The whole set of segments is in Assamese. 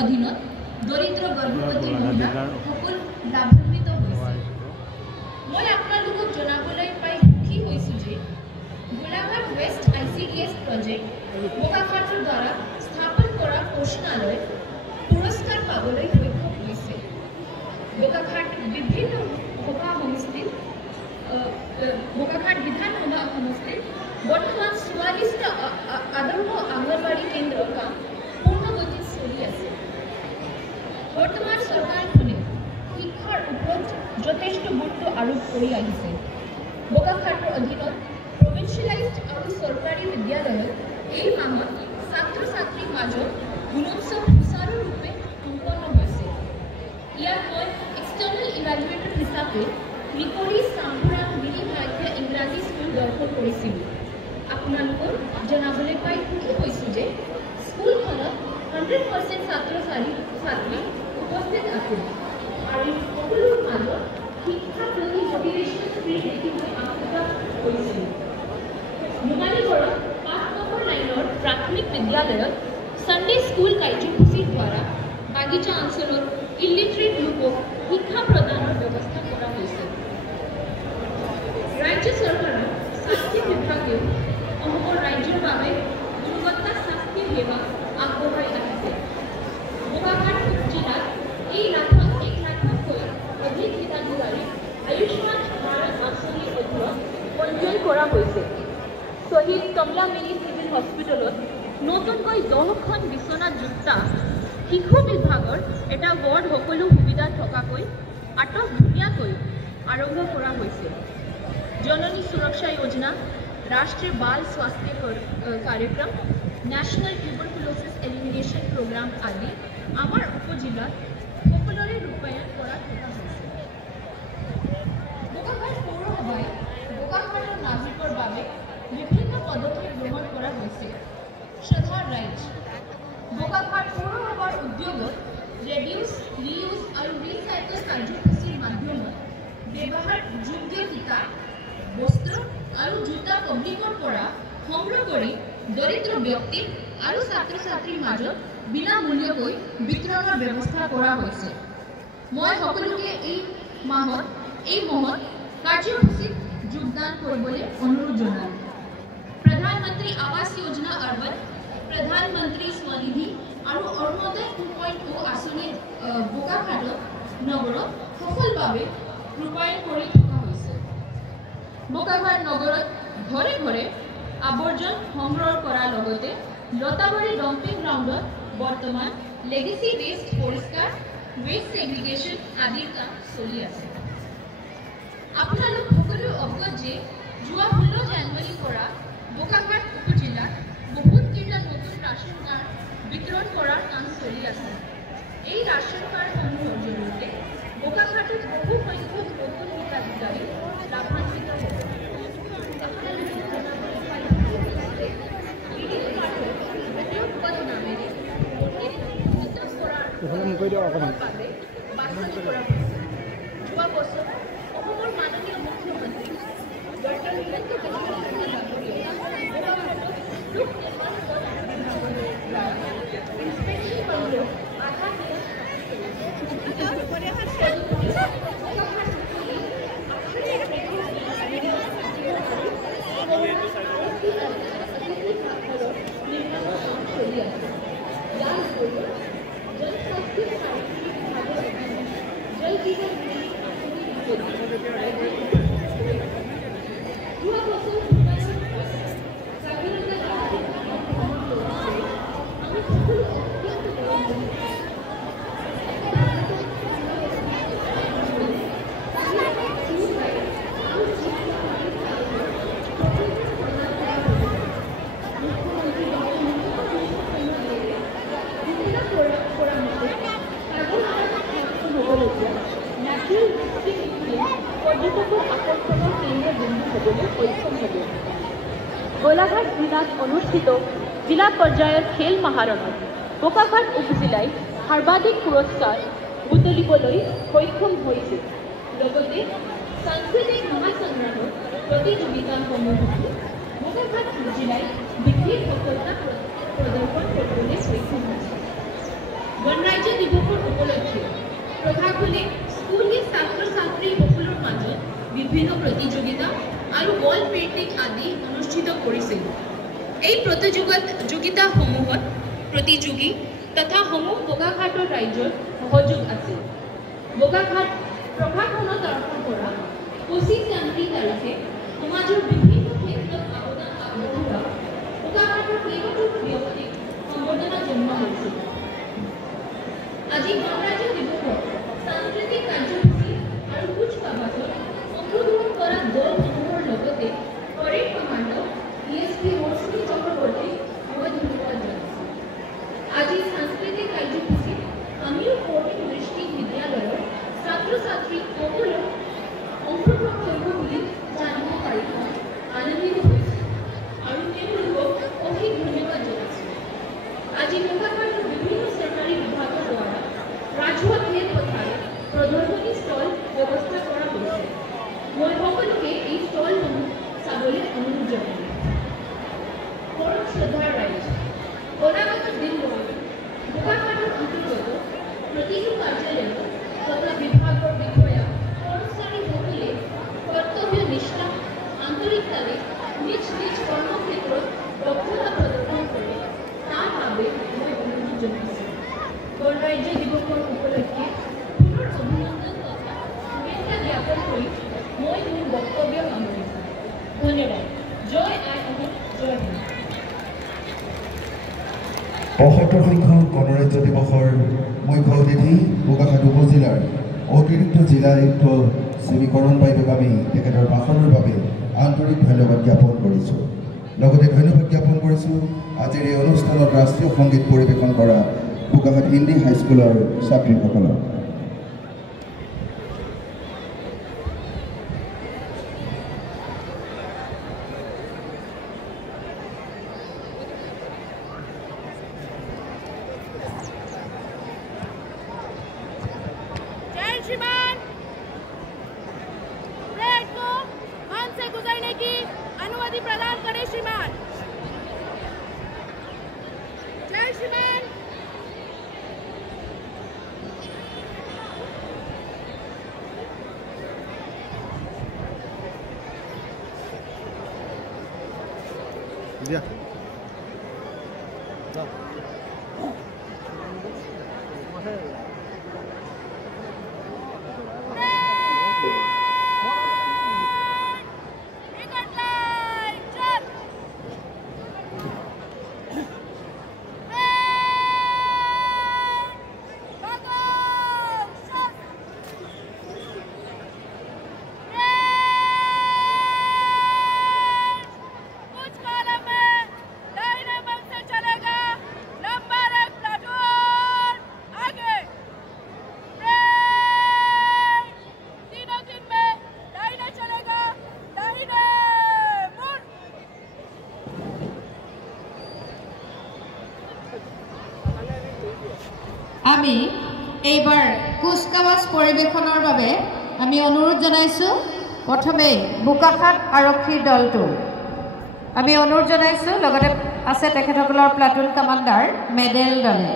অধীনত দৰিদ্ৰ গৰ্ভৱতী মহিলা সকল লাভান্বিত হৈছে। মই আপোনালোকক জনাবলৈ পাই সুখী হৈছোঁ যে গোলাঘাট ৱেষ্ট ICDS প্ৰজেক্ট বোকাখাটৰ দ্বাৰা স্থাপন কৰা পৌষণালয় পুৰস্কাৰ পাবলৈ সক্ষম হৈছে। বোকাখাট বিধানসভা সমষ্টিত বৰ্তমান 44টা আদৰ্শ অংগনবাড়ী কেন্দ্ৰৰ কাম পূৰ্ণগতিত চলি আছে। বৰ্তমান চৰকাৰখনে শিক্ষাৰ ওপৰত যথেষ্ট গুৰুত্ব আৰোপ কৰি আহিছে। বোকাখাটৰ অধীনত প্ৰভিন্সিয়েলাইজড আৰু চৰকাৰী বিদ্যালয়ত এই মাহত ছাত্ৰ ছাত্ৰীৰ মাজত গুণোৎসৱ সুচাৰুৰূপে সম্পন্ন হৈছে। ইয়াত মই এক্সটাৰ্নেল ইভালুৱেটৰ হিচাপে নিকৰি চাম্বুৰাম গিৰি মাধ্য ইংৰাজী স্কুল দৰ্শন কৰিছিলোঁ। আপোনালোকৰ জনাবলৈ পাই সুখী হৈছোঁ যে স্কুলখনত 100% ছাত্ৰ ছাত্ৰী উপস্থিত আছিল আৰু সকলোৰ মাজত শিক্ষাৰ প্ৰতি মটিভেশ্যন স্পিৰিট দেখি মই আপ্লুত হৈছিলোঁ। নুমালীগড়ত 5 নম্বৰ লাইনৰ প্ৰাথমিক বিদ্যালয়ত সানডে স্কুল কাৰ্যসূচীৰ দ্বাৰা বাগিচা অঞ্চলত ইলিটাৰেট লোকক শিক্ষা প্ৰদানৰ ব্যৱস্থা কৰা হৈছে। ৰাজ্য চৰকাৰৰ স্বাস্থ্য বিভাগেও অসমৰ ৰাজ্যৰ বাবে গুণগত স্বাস্থ্য সেৱা আগবঢ়াই আহিছে। বোকাখাট জিলাত 1 লাখতকৈ অধিক হিতাধিকাৰী আয়ুষ্মান ভাৰত আঁচনিৰ অধীনত পঞ্জীয়ন কৰা হৈছে। শ্বহীদ কমলা মিলি চিভিল হস্পিটেলত নতুনকৈ 10খন বিচনাযুক্ত শিশু বিভাগৰ এটা ৱাৰ্ড সকলো সুবিধা থকাকৈ আটকধুনীয়াকৈ আৰম্ভ কৰা হৈছে। জননী সুৰক্ষা যোজনা, ৰাষ্ট্ৰীয় বাল স্বাস্থ্য কাৰ্যক্ৰম, নেশ্যনেল টিউবাৰকুলোচিছ এলিমিনেশ্যন প্ৰগ্ৰাম আদি আমাৰ উপজিলাত সকলোৰে ৰূপায়ণ কৰা থকা হৈছে। বোকাখাট পৌৰসভাই বোকাখাটৰ নাগৰিকৰ বাবে বিভিন্ন পদক্ষেপ গ্ৰহণ কৰা হৈছে। শ্ৰদ্ধাৰ ৰাইজ, বোকাখাট পৌৰসভাৰ উদ্যোগত ৰেডিউচ, ৰিউজ আৰু ৰিচাইকেল কাৰ্যসূচীৰ মাধ্যমত ব্যৱহাৰযোগ্য কিতাপ, বস্ত্ৰ আৰু জোতা পাব্লিকৰ পৰা সংগ্ৰহ কৰি দৰিদ্ৰ ব্যক্তি আৰু ছাত্ৰ ছাত্ৰীৰ মাজত বিনামূলীয়াকৈ বিতৰণৰ ব্যৱস্থা কৰা হৈছে। মই সকলোকে এই মাহত কাৰ্যসূচীত যোগদান কৰিবলৈ অনুৰোধ জনাওঁ। প্ৰধানমন্ত্ৰী আৱাস যোজনা আৰ্বান, প্ৰধানমন্ত্ৰী স্বনিধি আৰু অৰুণোদয় 2.0 আঁচনি বোকাখাট নগৰত সফলভাৱে ৰূপায়ণ কৰি থকা হৈছে। বোকাখাট নগৰত ঘৰে ঘৰে আৱৰ্জন সংগ্ৰহ কৰাৰ লগতে লতাবাৰী ডাম্পিং গ্ৰাউণ্ডত বৰ্তমান লেগেচি ৱেষ্ট পৰিষ্কাৰ, ৱেষ্ট ছেগ্ৰিগেশ্যন আদিৰ কাম চলি আছে। আপোনালোক সকলো অৱগত যে যোৱা 16 জানুৱাৰীৰ পৰা বোকাখাট উপজিলাত বহুত কেইটা নতুন ৰাচন কাৰ্ড বিতৰণ কৰাৰ কাম চলি আছে। এই ৰাচন কাৰ্ডসমূহৰ জৰিয়তে বোকাখাটত বহু সংখ্যক নতুন হিতাধিকাৰী লাভান্বিত হ'ব। যোৱা বছৰ অসমৰ মাননীয় মুখ্যমন্ত্ৰী ডক্টৰ হিমন্ত বিশ্ব শৰ্মা ডাঙৰীয়াই লোক নিৰ্মাণ ইন্সপেকশ্যন কৰিবলৈ আধা গোলাঘাট জিলাত অনুষ্ঠিত জিলা পৰ্যায়ৰ খেল মহাৰণত বোকাখাট উপজিলাই সৰ্বাধিক পুৰস্কাৰ বুটলিবলৈ সক্ষম হৈছিল। লগতে সাংস্কৃতিক মহাসংগ্ৰামৰ প্ৰতিযোগিতাসমূহতো বোকাখাট জিলাই বিশেষ সফলতা প্ৰদৰ্শন কৰিবলৈ সক্ষম হৈছে। প্ৰশাসনে স্কুলীয়া ছাত্ৰ ছাত্ৰীসকলৰ মাজত বিভিন্ন প্ৰতিযোগিতা আৰু ৱাল পেইণ্টিং আদি অনুষ্ঠিত কৰিছিল। এই প্ৰতিযোগিতাসমূহত প্ৰতিযোগী তথা সমূহ বোকাখাটৰ ৰাইজৰ সহযোগ আছিল। বোকাখাট প্ৰশাসনৰ তৰফৰ পৰা 25 জানুৱাৰী তাৰিখে সমাজৰ বিভিন্ন ক্ষেত্ৰত অৱদান আগবঢ়োৱা বোকাখাটৰ কেইবাটাও ব্যক্তিক সম্বৰ্ধনা জনোৱা হৈছিল। আজি গণৰাজ্য দিৱসত সাংস্কৃতিক কাৰ্যসূচী আৰু কুচকাৱাজত অংশগ্ৰহণ কৰা দলসমূহৰ লগতে পৰেড কমাণ্ডাৰ ESP মৌচুমী চক্ৰৱৰ্তীক মই ধন্যবাদ জনাইছোঁ। আজি সাংস্কৃতিক কাৰ্যসূচীত আমিও ফৰ্টিন ডিষ্ট্ৰিক্ট বিদ্যালয়ৰ ছাত্ৰ ছাত্ৰীসকলক অংশগ্ৰহণ কৰিব বুলি জানিব পাৰি আনন্দিত হৈছোঁ আৰু তেওঁলোকক অশেষ ধন্যবাদ জনাইছোঁ। আজি বোকাখাটৰ বিভিন্ন চৰকাৰী বিভাগৰ দ্বাৰা ৰাজহুৱা খেলপথাৰত প্ৰদৰ্শনী ষ্টল ব্যৱস্থা কৰা হৈছে। মই সকলোকে এই ষ্টলসমূহ চাবলৈ অনুৰোধ জনাইছোঁ। পৰম শ্ৰদ্ধাৰ ৰাইজ, অনাগত দিনবোৰত বোকাখাটৰ অন্তৰ্গত প্ৰতিটো কাৰ্যালয় তথা বিভাগৰ বিষয়া কৰ্মচাৰীসকলে কৰ্তব্যনিষ্ঠা আন্তৰিকতাৰে নিজ নিজ কৰ্মক্ষেত্ৰত দক্ষতা প্ৰদৰ্শন কৰে, তাৰ বাবে মই অনুৰোধ জনাইছোঁ। গণৰাজ্য দিৱসৰ উপলক্ষে পুনৰ অভিনন্দন তথা শুভেচ্ছা জ্ঞাপন কৰি মই মোৰ বক্তব্য সামৰিছোঁ। ধন্যবাদ। জয় আই অসম, জয় হিন্দ। ৭৫ সংখ্যক গণৰাজ্য দিৱসৰ মুখ্য অতিথি বোকাখাট উপজিলাৰ অতিৰিক্ত জিলা আয়ুক্ত শ্ৰী কৰণ বাইদেউক আমি তেখেতৰ ভাষণৰ বাবে আন্তৰিক ধন্যবাদ জ্ঞাপন কৰিছোঁ। লগতে ধন্যবাদ জ্ঞাপন কৰিছোঁ আজিৰ এই অনুষ্ঠানত ৰাষ্ট্ৰীয় সংগীত পৰিৱেশন কৰা বোকাখাট হিন্দী হাইস্কুলৰ ছাত্ৰীসকলক। श्रीमान परेड को मान से गुजरने की अनुमति प्रदान करें। श्रीमान जय श्रीमान। আমি এইবাৰ কুচকাৱাজ পৰিৱেশনৰ বাবে আমি অনুৰোধ জনাইছোঁ। প্ৰথমে বোকাখাট আৰক্ষীৰ দলটো আমি অনুৰোধ জনাইছোঁ। লগতে আছে তেখেতসকলৰ প্লাটুন কমাণ্ডাৰ মেডেল দলে।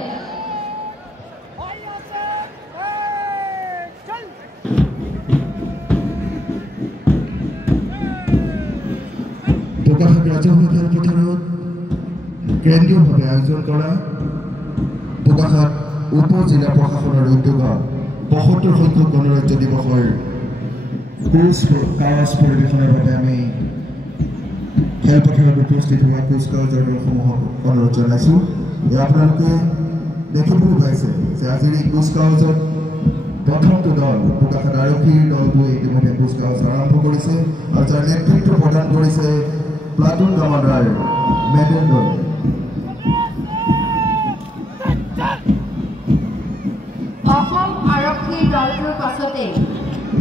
বোকাখাট ৰাজহুৱা খেলপথাৰত কেন্দ্ৰীয়ভাৱে আয়োজন কৰা বোকাখাট উপজিলা প্ৰশাসনৰ উদ্যোগত ৭৫ সংখ্যক গণৰাজ্য দিৱসৰ কুচকাৱাজ পৰিৱেশনৰ বাবে আমি খেলপথাৰত উপস্থিত হোৱা কুচকাৱাজৰ দলসমূহক অনুৰোধ জনাইছোঁ। আপোনালোকে দেখিবলৈ পাইছে যে আজিৰ এই কুচকাৱাজত প্ৰথমটো দল বোকাখাট আৰক্ষীৰ দলটোৱে ইতিমধ্যে কুচকাৱাজ আৰম্ভ কৰিছে আৰু যাৰ নেতৃত্ব প্ৰদান কৰিছে প্লাটুন কমাণ্ডাৰ মেডেল দলে। অসম আৰক্ষীৰ দলটোৰ পাছতে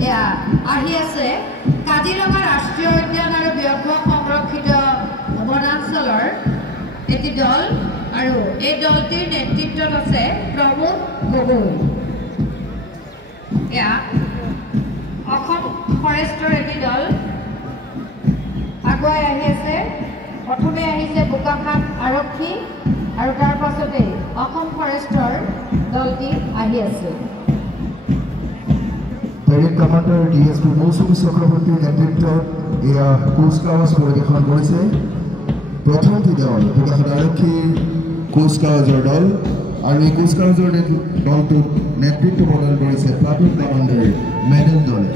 এয়া আহি আছে কাজিৰঙা ৰাষ্ট্ৰীয় উদ্যান আৰু ব্যাঘ্ৰ সংৰক্ষিত বনাঞ্চলৰ এটি দল আৰু এই দলটিৰ নেতৃত্বত আছে প্ৰমোদ গগৈ। এয়া অসম ফৰেষ্টৰ এটি দল আগুৱাই আহি আছে। প্ৰথমে আহিছে বোকাখাট আৰক্ষী আৰু তাৰ পাছতে অসম ফৰেষ্টৰ দলটি আহি আছে। পেৰেড কমাণ্ডাৰ ডিএছপি মৌচুমী চক্ৰৱৰ্তীৰ নেতৃত্বত এয়া কুচকাৱাজ পৰিৱেশন কৰিছে। প্ৰথমটি দল বোকাখাট আৰক্ষীৰ কুচকাৱাজৰ দল আৰু এই কুচকাৱাজৰ দলটোক নেতৃত্ব প্ৰদান কৰিছে প্লাটুন কমাণ্ডাৰ মেডেল দলে।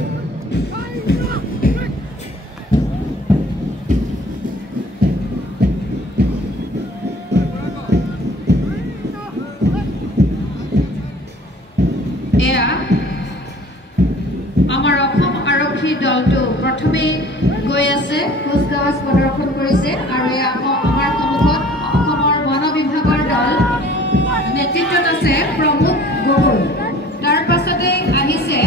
আমাৰ অসম আৰক্ষী দলটো প্ৰথমে গৈ আছে কুচকাৱাজ প্ৰদৰ্শন কৰিছে আৰু আমাৰ সন্মুখত অসমৰ বন বিভাগৰ দল নেতৃত্বত আছে প্ৰমোদ গগৈ। তাৰ পাছতে আহিছে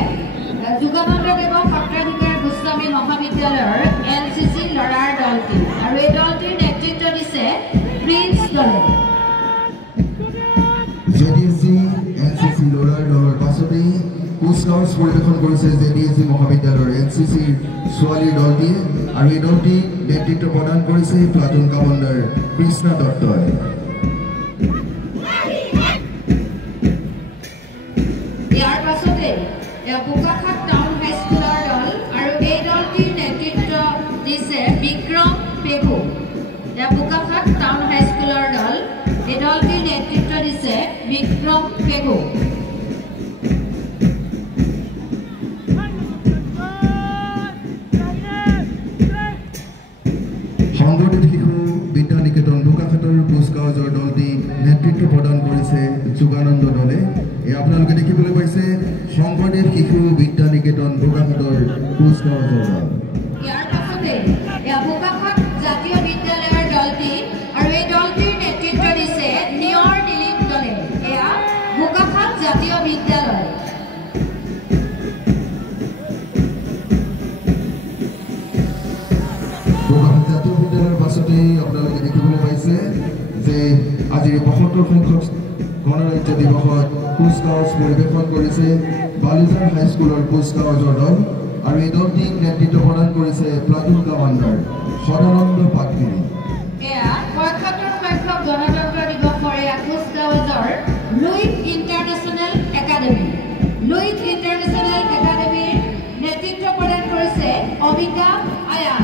যোগানন্দদেৱ সত্ৰাধিকাৰ গোস্বামী মহাবিদ্যালয়ৰ NCC ল'ৰাৰ দলটি আৰু এই দলটিৰ নেতৃত্ব দিছে প্ৰিন্স দলে। NCC ল'ৰাৰ দলৰ পাছতেই কুচকাৱাজ পৰিৱেশন কৰিছে JDSC মহাবিদ্যালয়ৰ NCC ছোৱালীৰ দলটিয়ে আৰু এই দলটিক নেতৃত্ব প্ৰদান কৰিছে প্লাটুন কমাণ্ডাৰ কৃষ্ণা দত্তই। ইয়াৰ পাছতে বোকাখাট টাউন হাইস্কুলৰ দল আৰু এই দলটিৰ নেতৃত্ব দিছে বিক্ৰম পেগু। বোকাখাট টাউন হাইস্কুলৰ দল এই দলটিৰ নেতৃত্ব দিছে বিক্ৰম পেগু। সংগঠিত শিশু বিদ্যা নিকেতন বোকাখাটৰ কুচকাৱাজৰ দলটি নেতৃত্ব প্ৰদান কৰিছে যোগানন্দ দলে। আপোনালোকে দেখিবলৈ পাইছে শংকৰদেৱ শিশু বিদ্যা নিকেতন বোকাখাটৰ কুচকাৱাজৰ দল। ইয়াৰ পাছতে বোকাখাট জাতীয় বিদ্যালয়ৰ দলটি আৰু এই দলটিৰ নেতৃত্ব দিছে নিয়ৰ দিলীপ দলে। এয়া বোকাখাট জাতীয় বিদ্যালয়। বোকাখাট জাতীয় বিদ্যালয়ৰ পাছতেই আপোনালোকে দেখিবলৈ পাইছে যে আজিৰ ৭২ সংখ্যক গণৰাজ্য দিৱসত কুচকাৱাজ পৰিৱেশন কৰিছে বালিজাৰ হাইস্কুলৰ কুচকাৱাজৰ দল আৰু এই দলটিক নেতৃত্ব প্ৰদান কৰিছে প্লাটুন কমাণ্ডাৰ সদানন্দ পাটগিৰি। এয়া ৭৫ সংখ্যক গণতন্ত্ৰ দিৱসৰ কুচকাৱাজৰ Luit international academy. Luit international একাডেমীৰ নেতৃত্ব প্ৰদান কৰিছে অমিতাভ আয়াৰ।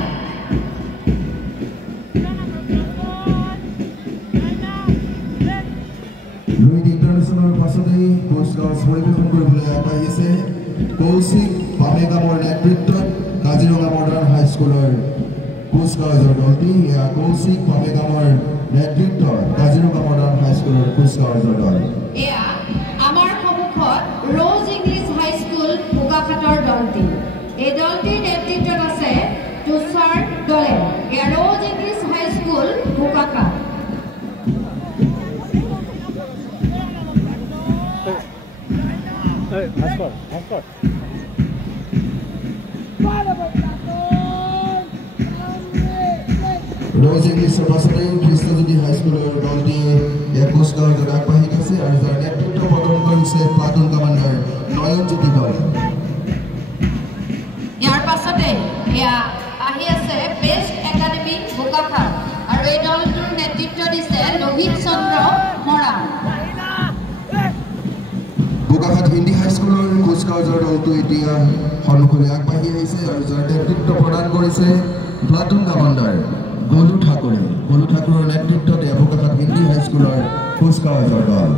লুইট ইণ্টাৰনেশ্যনেলৰ পাছতেই কুচকাৱাজ পৰিৱেশন কৰিবলৈ আগবাঢ়িছে কৌশিক পামেগামৰ নেতৃত্বত কাজিৰঙা মডাৰ্ণ হাইস্কুলৰ কুচকাৱাজৰ দলটি। এয়া কৌশিক পামেগামৰ নেতৃত্বত কাজিৰঙা মডাৰ্ণ হাইস্কুলৰ কুচকাৱাজৰ দল। এয়া আমাৰ সন্মুখত ৰ'জ ইংলিছ হাইস্কুল বোকাখাটৰ দলটি। এই দলটিৰ নেতৃত্বত আছে তুষাৰ দলে। এয়া rose English high school Bokakhat. Rose ইংলিছৰ পাছতেই কৃষ্ণজ্যোতি হাইস্কুলৰ দলটিয়ে কুচকাৱাজত আগবাঢ়ি গৈছে আৰু যাৰ নেতৃত্ব প্ৰদান কৰিছে প্লাটুন কমাণ্ডাৰ নয়নজ্যোতি দল। ইয়াৰ পাছতে এয়া আহি আছে বেষ্ট একাডেমী বোকাখাট আৰু এই দলটোৰ নেতৃত্ব দিছে লোহিত চন্দ্ৰ মৰাণ। বোকাখাট হিন্দী হাইস্কুলৰ কুচকাৱাজৰ দলটো এতিয়া সন্মুখলৈ আগবাঢ়ি আহিছে আৰু যাৰ নেতৃত্ব প্ৰদান কৰিছে প্লাটুন কমাণ্ডাৰ গলু ঠাকুৰে। গলু ঠাকুৰৰ নেতৃত্বতে বোকাখাট হিন্দী হাইস্কুলৰ কুচকাৱাজৰ দল।